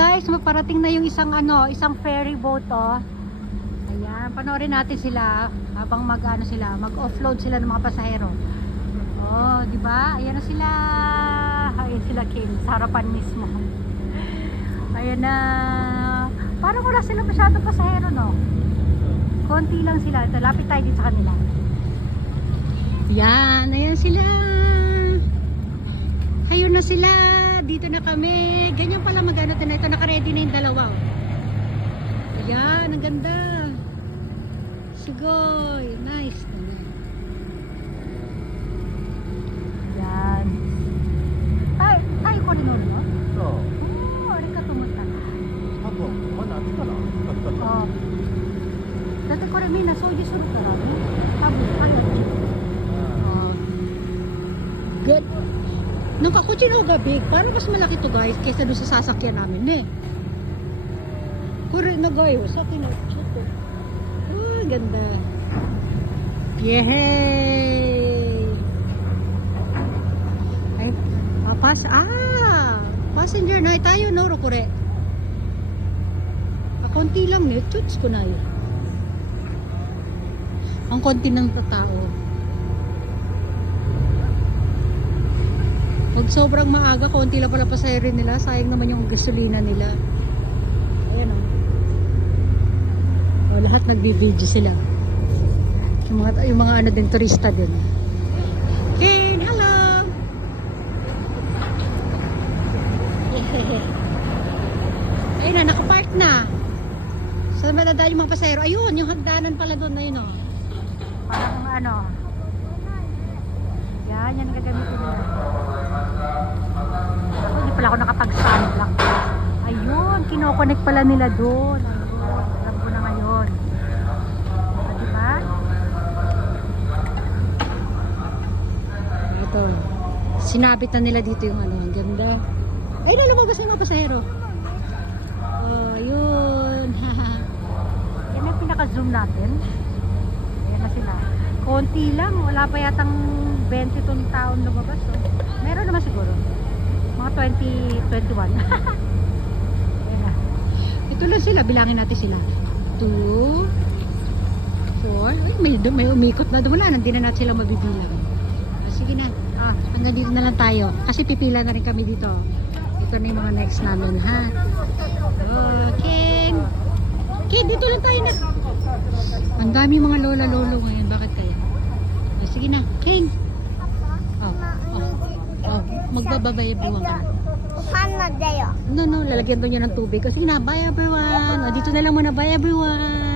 guys, maparating na yung isang ferry boat oh. Ayan, panoorin natin sila habang mag-offload sila ng mga pasahero. Oh, di ba? Ayan na sila. Ayan sila King, sa harapan mismo. Ayan na. Parang wala sila masyadong pasahero, no? Konti lang sila. Ito, lapit tayo dito sa kanila. Yan, ayan sila. Ayun na sila. Dito na kami. Ganyan pala mag-ano na ito. Naka-ready na yung dalawa. Oh. Ayan, ang ganda. Sigoy. Nice. Yan. Tayo ko rin ulit, no? Oo. Oh, rin ka tumunta. Ako, natin ka lang. Oh. Dati ko rin may nasoji sunod na rin. Tabo, kaya. Oh. Good. Nung kakutsi no gabig, parang mas malaki to guys kaysa doon sa sasakyan namin eh. Kuri na guys, sa akin na chuto. Oh, ganda. Yehey! Ay, passenger na tayo no, Rokure. Konti lang eh, chuts ko na yun. Ang konti ng tao. Pag sobrang maaga, konti lang pala pasahero nila. Sayang naman yung gasolina nila. Ayan o. Oh, lahat nagbibideo sila. Yung mga ano din, turista din. Ken, hello! Ayun na, nakapark na. Saan madadaan yung mga pasahero? Ayun, yung hagdanan pala doon na yun o. Parang ano. Yan ang gagamitin nila. Hindi pala ako nakapag-sunblock. Ayun, kinoconnect pala nila doon. Ayun, alam ko na ngayon. Diba? Ito. Sinabit na nila dito yung ano. Ang ganda. Ay, lumabas na yung mga pasahero. Oh, yun. Yan ang pinaka-zoom natin. Ayan na sila. Konti lang. Wala pa yatang 20 taon lumabas. Oh. Meron naman siguro. Mga 2021. Ayan na. Ito lang sila. Bilangin natin sila. 2, 4. Ay, may umikot na. Wala. Hindi na natin sila mabibilang. Sige na. Hanggang dito na lang tayo. Kasi pipila na rin kami dito. Ito na yung mga next namin, ha? Okay. Okay, dito lang tayo na. Ang dami mga lola-lolo ngayon. Bakit kaya? Sige na. King. Magbababay-biwang ka na. Paano dayo? No, lalagyan ba nyo ng tubig? Kasi na, bye everyone. Dito na lang muna, bye everyone.